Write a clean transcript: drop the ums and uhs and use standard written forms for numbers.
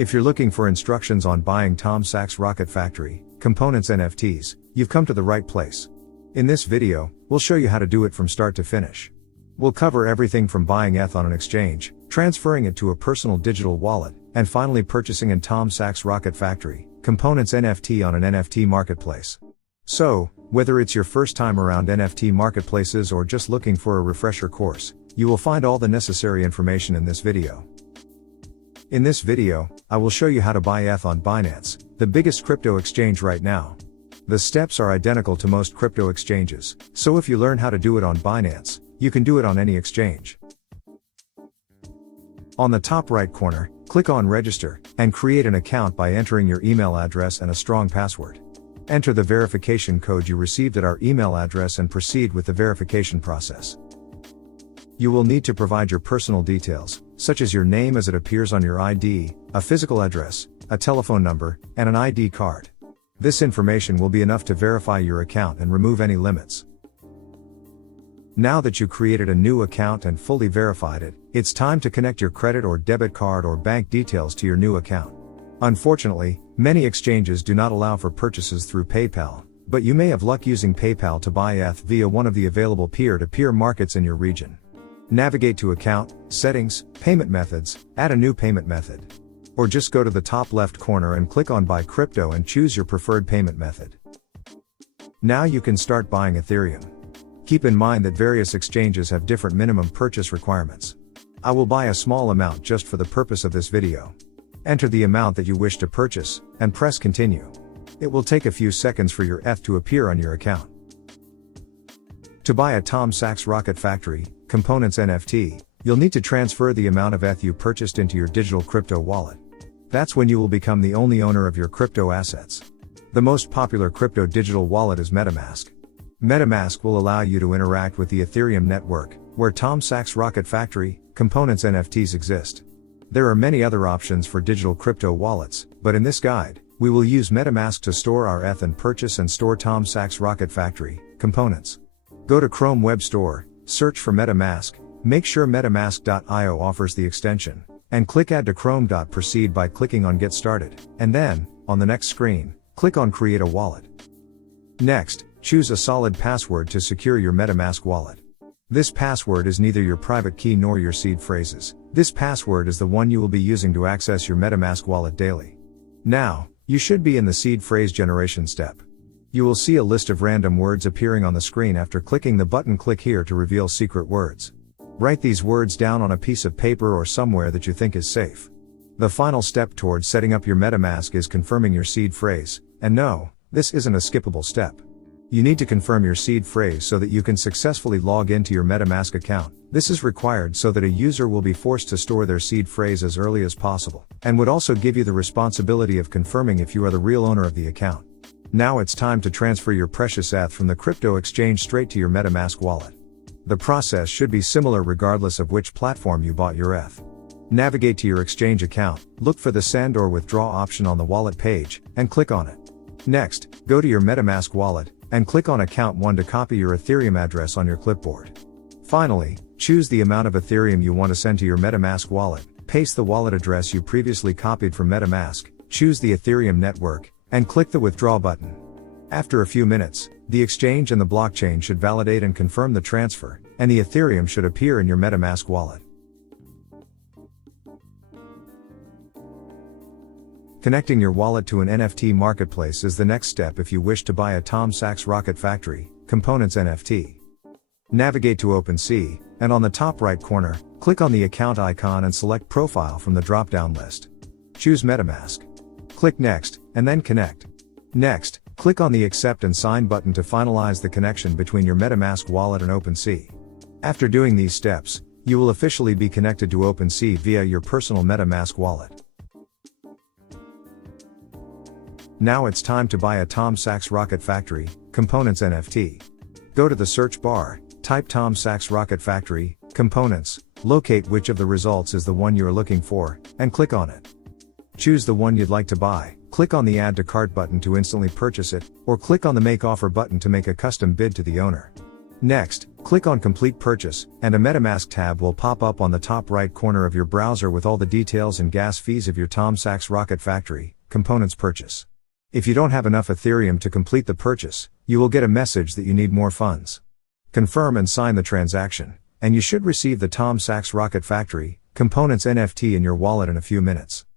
If you're looking for instructions on buying Tom Sachs Rocket Factory components NFTs, you've come to the right place. In this video, we'll show you how to do it from start to finish. We'll cover everything from buying ETH on an exchange, transferring it to a personal digital wallet, and finally purchasing in Tom Sachs Rocket Factory components NFT on an NFT marketplace. So, whether it's your first time around NFT marketplaces or just looking for a refresher course, you will find all the necessary information in this video. In this video, I will show you how to buy ETH on Binance, the biggest crypto exchange right now. The steps are identical to most crypto exchanges, so if you learn how to do it on Binance, you can do it on any exchange. On the top right corner, click on Register, and create an account by entering your email address and a strong password. Enter the verification code you received at our email address and proceed with the verification process. You will need to provide your personal details, such as your name as it appears on your ID, a physical address, a telephone number, and an ID card. This information will be enough to verify your account and remove any limits. Now that you created a new account and fully verified it, it's time to connect your credit or debit card or bank details to your new account. Unfortunately, many exchanges do not allow for purchases through PayPal, but you may have luck using PayPal to buy ETH via one of the available peer-to-peer markets in your region. Navigate to Account, Settings, Payment Methods, add a new payment method. Or just go to the top left corner and click on Buy Crypto and choose your preferred payment method. Now you can start buying Ethereum. Keep in mind that various exchanges have different minimum purchase requirements. I will buy a small amount just for the purpose of this video. Enter the amount that you wish to purchase, and press Continue. It will take a few seconds for your ETH to appear on your account. To buy a Tom Sachs Rocket Factory components NFT, you'll need to transfer the amount of ETH you purchased into your digital crypto wallet. That's when you will become the only owner of your crypto assets. The most popular crypto digital wallet is MetaMask. MetaMask will allow you to interact with the Ethereum network, where Tom Sachs Rocket Factory components NFTs exist. There are many other options for digital crypto wallets, but in this guide, we will use MetaMask to store our ETH and purchase and store Tom Sachs Rocket Factory components. Go to Chrome Web Store, search for MetaMask, make sure MetaMask.io offers the extension, and click Add to Chrome. Proceed by clicking on Get Started, and then, on the next screen, click on Create a Wallet. Next, choose a solid password to secure your MetaMask wallet. This password is neither your private key nor your seed phrases. This password is the one you will be using to access your MetaMask wallet daily. Now, you should be in the seed phrase generation step. You will see a list of random words appearing on the screen after clicking the button Click Here to reveal secret words. Write these words down on a piece of paper or somewhere that you think is safe. The final step towards setting up your MetaMask is confirming your seed phrase, and no, this isn't a skippable step. You need to confirm your seed phrase so that you can successfully log into your MetaMask account. This is required so that a user will be forced to store their seed phrase as early as possible, and would also give you the responsibility of confirming if you are the real owner of the account. Now it's time to transfer your precious ETH from the crypto exchange straight to your MetaMask wallet. The process should be similar regardless of which platform you bought your ETH. Navigate to your exchange account, look for the Send or Withdraw option on the wallet page, and click on it. Next, go to your MetaMask wallet, and click on Account 1 to copy your Ethereum address on your clipboard. Finally, choose the amount of Ethereum you want to send to your MetaMask wallet, paste the wallet address you previously copied from MetaMask, choose the Ethereum network, and click the Withdraw button. After a few minutes, the exchange and the blockchain should validate and confirm the transfer, and the Ethereum should appear in your MetaMask wallet. Connecting your wallet to an NFT marketplace is the next step if you wish to buy a Tom Sachs Rocket Factory components NFT. Navigate to OpenSea, and on the top right corner, click on the account icon and select Profile from the drop-down list. Choose MetaMask. Click Next, and then Connect. Next, click on the Accept and Sign button to finalize the connection between your MetaMask wallet and OpenSea. After doing these steps, you will officially be connected to OpenSea via your personal MetaMask wallet. Now it's time to buy a Tom Sachs Rocket Factory components NFT. Go to the search bar, type Tom Sachs Rocket Factory components, locate which of the results is the one you are looking for, and click on it. Choose the one you'd like to buy, click on the Add to Cart button to instantly purchase it, or click on the Make Offer button to make a custom bid to the owner. Next, Click on Complete Purchase, and a MetaMask tab will pop up on the top right corner of your browser with all the details and gas fees of your Tom Sachs Rocket Factory components purchase. If you don't have enough Ethereum to complete the purchase, you will get a message that you need more funds. Confirm and sign the transaction, and you should receive the Tom Sachs Rocket Factory components NFT in your wallet in a few minutes.